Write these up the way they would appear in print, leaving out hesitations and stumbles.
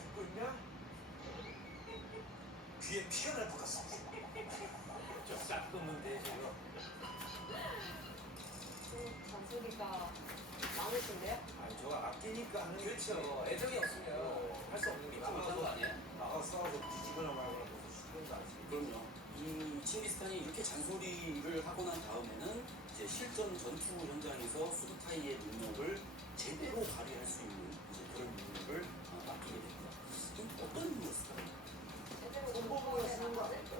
듣고 있냐? 귀에 피가 날 것 같습니다. 좀 깎으면 되죠. 잔소리가 많으신데요? 아니 저 아끼니까 하는 거지. 그렇죠. 애정이 없으면 할 수 없는 게 나가서- 못한 거 아니에요? 나가 싸워서 뒤지거나 말거나 무슨 시간도 안 쓰고. 그럼요. 이 칭기스칸이 이렇게 잔소리를 하고 난 다음에는 이제 실전 전투 현장에서 수부타이의 능력을 제대로 발휘할 수 있는 이제 그런 능력을 맡기게 됩니다. 그럼 어떤 능력일까요? 제대로 손목으로 쓰는 거 아닐까?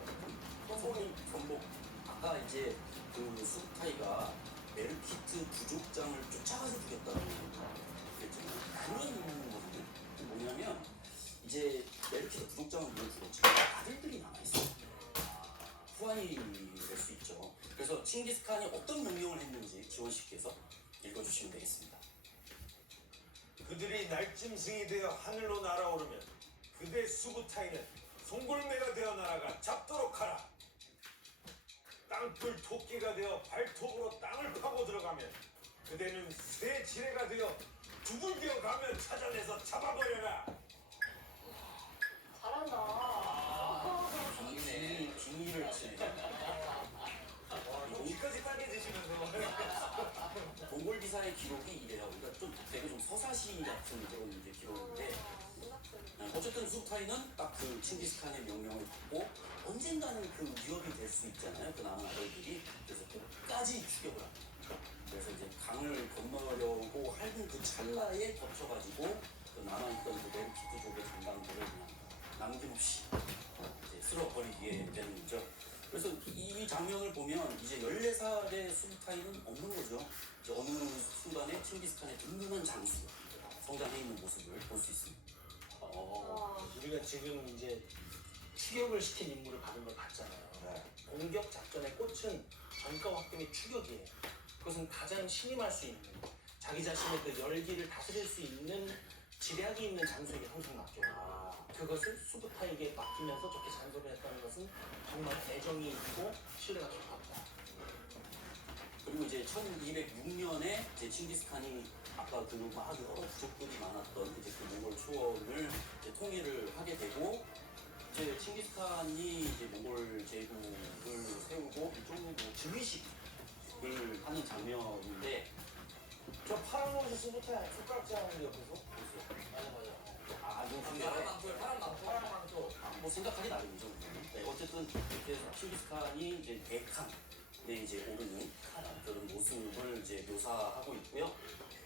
전복. 아까 이제 그 수부타이가 메르키트 부족장을 쫓아가서 죽였다고 그랬잖아요. 그런 거거든요. 뭐냐면 이제 메르키트 부족장은 물론 죽었지만 아들들이 남아있어요. 후환이 될 수 있죠. 그래서 칭기스칸이 어떤 명령을 했는지 지원 씨께서 읽어주시면 되겠습니다. 그들이 날짐승이 되어 하늘로 날아오르면 그대 수부타이는 송골매가 되어 날아가 잡도록 하라. 땅굴 토끼가 되어 발톱으로 땅을 파고 들어가면 그대는 새 지뢰가 되어 두들겨 가며 찾아내서 잡아버려라. 잘한다. 비밀을 진짜 여기까지 빨개지시면서 동골기사의 기록이 이래요. 그러니까 좀 되게 좀 서사시 같은 그런 이제 기록인데 어쨌든 수부타이는 딱 그 칭기스칸의 명령을 받고 언젠가는 그 위협이 될 수 있잖아요. 그 남은 아들들이. 그래서 끝까지 추격을 합니다. 그래서 이제 강을 건너려고 하는 그 찰나에 덮쳐가지고 그 남아있던 그 메르키트족의 장관들을 그냥 남김없이 이제 쓸어버리게 되는 거죠. 그래서 이 장면을 보면 이제 14살의 수부타이는 없는 거죠. 이제 어느 순간에 칭기스칸의 든든한 장수 성장해 있는 모습을 볼 수 있습니다. 우리가 지금 이제 추격을 시킨 임무를 받은 걸 봤잖아요. 공격 작전의 꽃은 전가 확대의 추격이에요. 그것은 가장 신임할 수 있는 자기 자신의 그 열기를 다스릴 수 있는 지략이 있는 장수에게 항상 맡겨요. 그것을 수부타에게 맡기면서 저렇게 잔소리를 했다는 것은 정말 애정이 있고 신뢰가 깊었다. 그리고 이제 1206년에 이제 칭기스칸이 아까 그 막 여러 부족들이 많았던 이제 그 몽골 초원을 이제 통일을 하게 되고 이제 칭기스칸이 이제 몽골 제국을 세우고 일종의 뭐 즉위식을 하는 장면인데 저 파란 옷이 수부타이 손가락질 하는데 옆에서 뭐 파란 망토에 파란 망토. 파란 망토. 뭐 생각하기 나름이죠. 네, 어쨌든 이렇게 칭기스칸이 이제 대칸에 이제 오르는 그런 모습을 이제 묘사하고 있고요.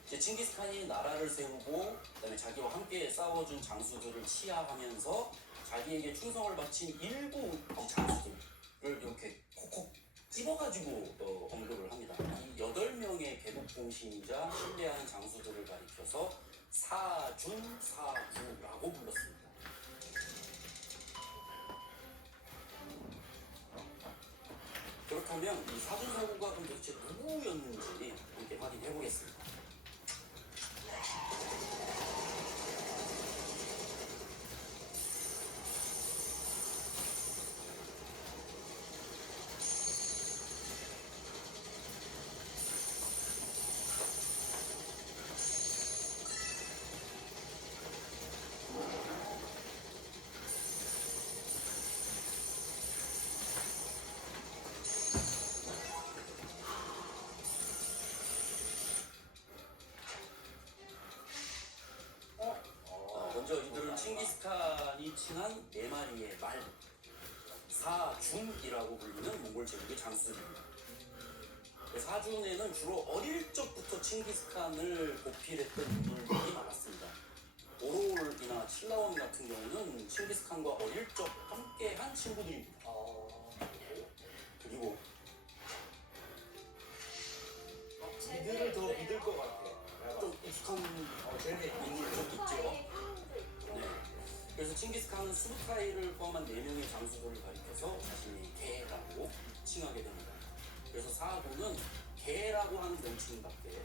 이제 칭기스칸이 나라를 세우고 그다음에 자기와 함께 싸워준 장수들을 치하하면서 자기에게 충성을 바친 일부 장수들을 이렇게 콕콕 집어가지고 언급을 합니다. 이 8명의 개국공신이자 신뢰하는 장수들을 가리켜서 사준사구라고 불렀습니다. 그렇다면 이 사준사구가 그럼 도대체 누구였는지 함께 확인해 보겠습니다. 먼저 이들은 칭기스칸이 칭한 4마리의 말 사준이라고 불리는 몽골 제국의 장수들입니다. 사준에는 주로 어릴 적부터 칭기스칸을 보필했던 인물들이 많았습니다. 오롤이나 칠라원 같은 경우는 칭기스칸과 어릴 적 함께한 친구들입니다. 그리고 이들을 더 믿을 것 같아. 좀 익숙한 인물 좀 있죠. 네. 그래서 칭기스칸은 수부타이를 포함한 4명의 장수들을 가리켜서 자신이 개라고 칭하게 됩니다. 그래서 사구는 개라고 하는 명칭밖에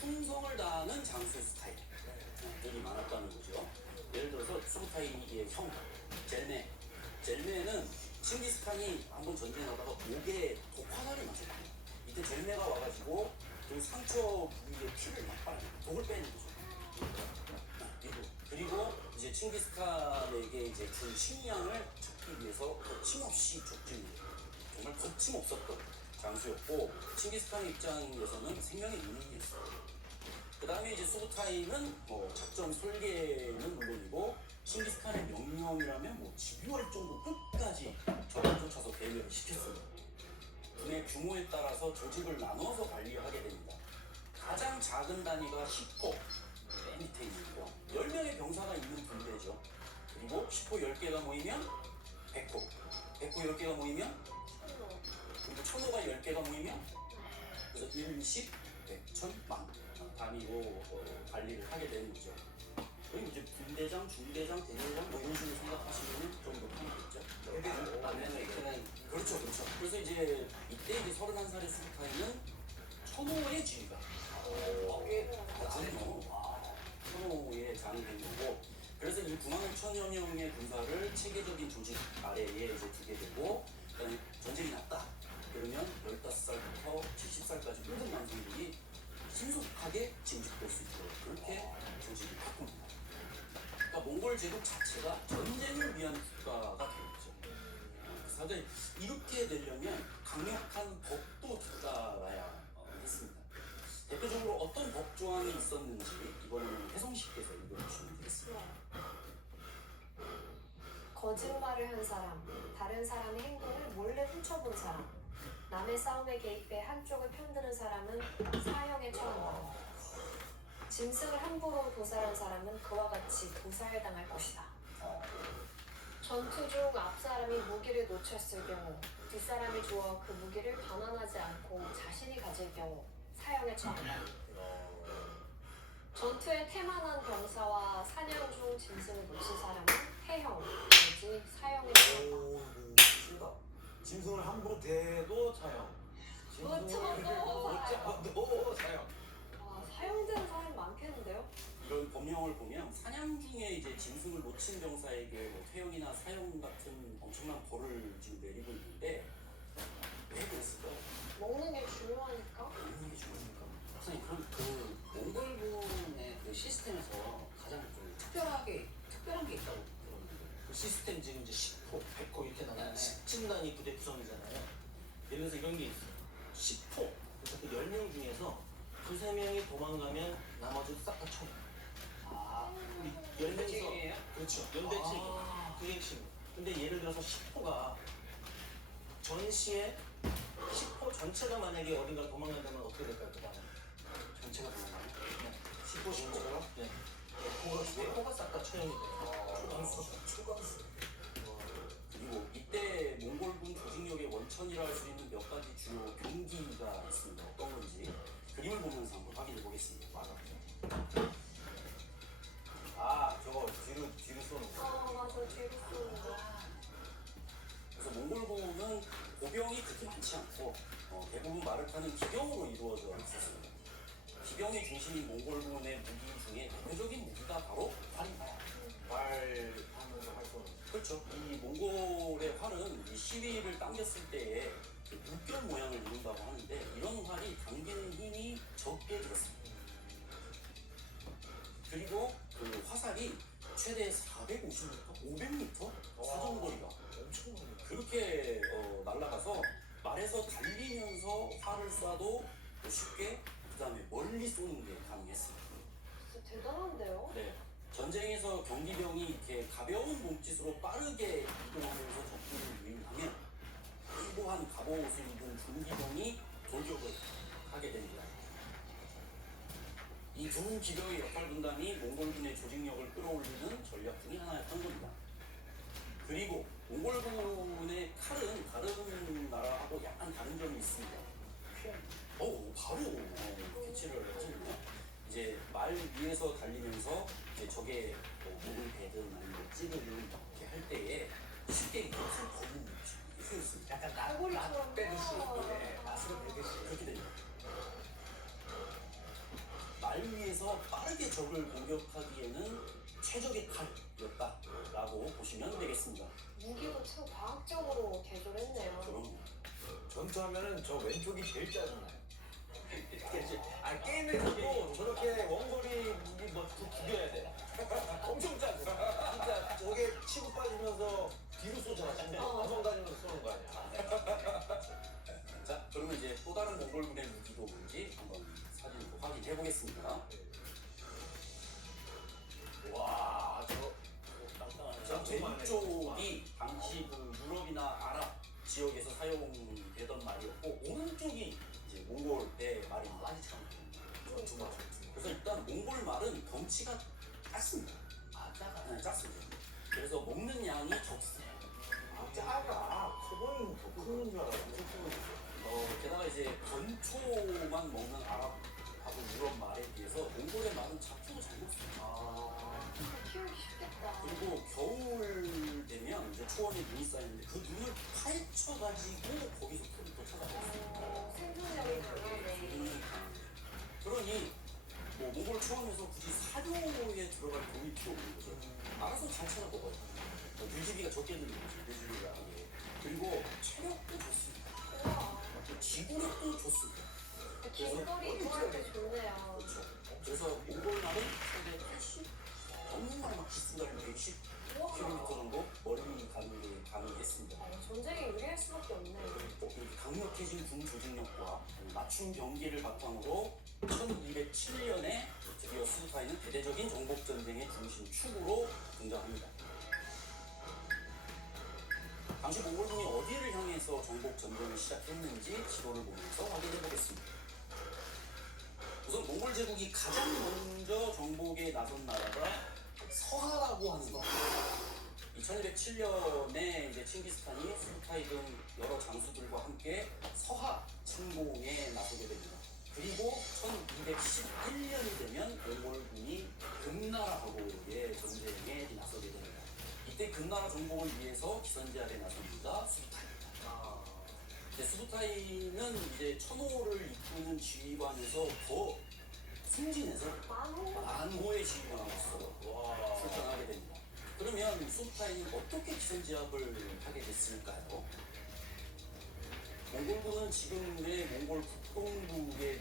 충성을 다하는 장수의 스타일들이 많았다는 거죠. 예를 들어서 수부타이의 형 젤메. 젤메는 칭기스칸이 한번 전쟁에 나가다가 목에 독화살을 맞았거든요. 이때 젤메가 와가지고 그 상처 부위에 피를 막 빨아요. 독을 빼는 거죠. 그리고 이제 칭기스칸에게 이제 준 식량을 찾기 위해서 거침없이 족집니다. 정말 거침없었던 장소였고 칭기스칸의 입장에서는 생명의 은인이었어요. 그 다음에 이제 수부타이는 뭐 작전 설계는 물론이고 칭기스칸의 명령이라면 뭐 집요할 정도 끝까지 적을 쫓아서 배회를 시켰습니다. 군의 규모에 따라서 조직을 나눠서 관리하게 됩니다. 가장 작은 단위가 10호, 맨 밑에 있는데요. 10명의 병사가 있는 군대죠. 그리고 10호 10개가 모이면 100호, 100호 10개가 모이면 그리고 1000호가 10개가 모이면 그래서 1, 10, 100, 1000, 만 단위로 관리를 하게 되는 거죠. 그리고 이제 분대장, 중대장, 대대장 뭐 이런 식으로 생각하시면 좀 더 편하겠죠. 만면에 있는 그렇죠, 그렇죠. 그래서 이제 이때 이제 31살의 수부타이는 천호의 지휘가 꽤 천호의 장이 된 거고, 그래서 이 9만 5천여 명의 군사를 체계적인 조직 아래에 이제 두게 되고, 그다음에 전쟁이 났다. 그러면 15살부터 70살까지 모든 남성들이 신속하게 징집될 수 있도록 그렇게 조직을 바꿉니다. 그러니까 몽골 제국 자체가 전쟁을 위한 국가가 되었죠. 사실 이렇게 되려면 강력한 법도 따라야 했습니다. 대표적으로 어떤 법 조항이 있었는지 이번에는 혜성 씨께서 읽어주시면 되겠습니다. 거짓말을 한 사람, 다른 사람의 행동을 몰래 훔쳐본 사람, 남의 싸움에 개입해 한쪽을 편드는 사람은 사형에 처한다. 짐승을 함부로 도살한 사람은 그와 같이 도살당할 것이다. 전투 중 앞사람이 무기를 놓쳤을 경우 뒷사람이 주어 그 무기를 반환하지 않고 자신이 가질 경우 사형에 처한다. 전투에 태만한 병사와 사냥 중 짐승을 놓친 사람은 태형 내지 사형에 처한다. 짐승을 함부로 대도 사형. 놓쳐도 놓쳐도 사형. 와, 사형되는 사람이 많겠는데요? 이런 법령을 보면 사냥 중에 이제 짐승을 놓친 병사에게 뭐 퇴형이나 사형 같은 엄청난 벌을 지금 내리고 있는데 왜 그랬을까요? 먹는 게 중요하니까. 먹는 게 중요합니까? 박사님 그럼 그 몽골군의 그 시스템에서 가장 좀 특별한 게 있다고 들었는데 그 시스템 지금 이제 10호, 100호 이렇게 나가는 네. 10진단위 부대 구성이잖아요. 예를 들어서 이런 게 있어요. 10호, 그래서 그 10명 중에서 두세 명이 도망가면 나머지는 싹 다 쳐요. 아 우리 10명에서 대책이에요? 그렇죠. 연대책이 아. 그게 핵심. 근데 예를 들어서 10호가 전시에 10호 전체가 만약에 어딘가 도망간다면 어떻게 될까요? 그 다음에 전체가 도망가요? 10호 전체가 네. 호가 싹 다 처형이 돼요. 그리고 이때 몽골군 조직력의 원천이라 할 수 있는 몇 가지 주요 경기가 있습니다. 어떤 건지 그림을 보면서 한번 확인해 보겠습니다. 아 저거 뒤로 쏘는 거. 아 맞아, 뒤로 쏘는 거. 그래서 몽골군은 보병이 그렇게 많지 않고 대부분 말을 타는 기병으로 이루어져 있었습니다. 기병의 중심인 몽골군의 무기 중에 대표적인 무기가 바로 활입니다. 말하면서 할 쏘는 거. 그렇죠. 이 몽골의 활은 이 시위를 당겼을 때에 그 물결 모양을 이룬다고 하는데 이런 활이 당기는 힘이 적게 들었습니다. 그리고 그 화살이 최대 450m, 500m 사정거리가 엄청 많네. 그렇게 날아가서 말에서 달리면서 활을 쏴도 쉽게 그 다음에 멀리 쏘는 게 가능했습니다. 진짜 대단한데요? 네. 전쟁에서 경비병이 이렇게 가벼운 몸짓으로 빠르게 이동하면서 적군을 유인하면 훌륭한 갑옷을 입은 중기병이 돌격을 하게 됩니다. 이 두 기병의 역할 분담이 몽골군의 조직력을 끌어올리는 전략 중에 하나였던 겁니다. 그리고 몽골군의 칼은 다른 나라하고 약간 다른 점이 있습니다. 바로 캐치를 하시네요. 이제 말 위에서 달리면서 이제 적의 목을 베든 아니면 찌르든 이렇게 할 때에 쉽게 이렇게 손 거는 효였습니다. 약간 갈고리처럼. 빼듯이 네, 낫으로 빼듯이 그렇게 됩니다. 말 위에서 빠르게 적을 공격하기에는 최적의 칼이었다라고 보시면 되겠습니다. 무기도 참 과학적으로 개조했네요. 그럼 전투하면은 저 왼쪽이 제일 짜증나요. 게임에서도 저렇게 원거리 무기 뭐 죽여야 돼. 엄청 짜고. 진짜 저게 치고 빠지면서 뒤로 쏘잖아. 진짜 가방 다니면서 쏘는 거 아니야. 자, 그러면 이제 또 다른 몽골군의 무기도 뭔지 한번 사진으로 확인해 보겠습니다. 와, 저 땅땅하네. 자, 왼쪽이 당시 그 유럽이나 아랍 지역에서 사용되던 말이었고, 오른쪽이 이제 몽골의 말입니다. 많이 참. 전투마. 그래서 일단 몽골 말은 덩치가 작습니다. 아, 작아. 네, 작습니다. 그래서 먹는 양이 적습니다. 아, 작아. 커버는 더 크는 줄 알았어. 엄청 크거든. 게다가 이제 건초만 먹는 아랍하고 유럽 말에 비해서 몽골의 말은 잡초도 잘 먹습니다. 아. 키우기 쉽겠다. 그리고 겨울 되면 이제 초원에 눈이 쌓이는데 그 눈을 파헤쳐가지고 거기서 풀을 또 찾아먹습니다. 생존력이 강하네. 그러니 뭐 몽골 초원에서 굳이 사료에 들어갈 돈이 필요 없는 거죠. 알아서 잘 찾아 먹어요. 유지비가 적게 드는 거죠. 유지비가. 그리고 체력도 좋습니다. 우와. 지구력도 좋습니다. 길거리 이동할 때 좋네요. 그렇죠. 그래서 몽골 말은 최대 80, 정말 막 기승가는 110 우와. km 정도 멀리 가는 게 가능했습니다. 전쟁에 유리할 수밖에 없네. 이 강력해진 군 조직력과 맞춤 병기를 바탕으로 1207년에 드디어 수부타이는 대대적인 정복 전쟁의 중심 축으로 등장합니다. 당시 몽골군이 어디를 향해서 정복 전쟁을 시작했는지 지도를 보면서 확인해 보겠습니다. 우선 몽골 제국이 가장 먼저 정복에 나선 나라가 서하라고 하는 거. 1207년에 이제 칭기스칸이 수부타이 등 여러 장수들과 함께 서하 침공에 나서게 됩니다. 그리고 1211년이 되면 몽골군이 금나라하고의 전쟁에 나서게 됩니다. 이때 금나라 정복을 위해서 기선제압에 나섭니다. 수부타이입니다. 수부타이는 이제 천호를 이끄는 지휘관에서 더 승진해서 만호의 지휘관으로서 출전하게 됩니다. 그러면 수부타이는 어떻게 기선제압을 하게 됐을까요? 몽골군은 지금의 몽골 북동부에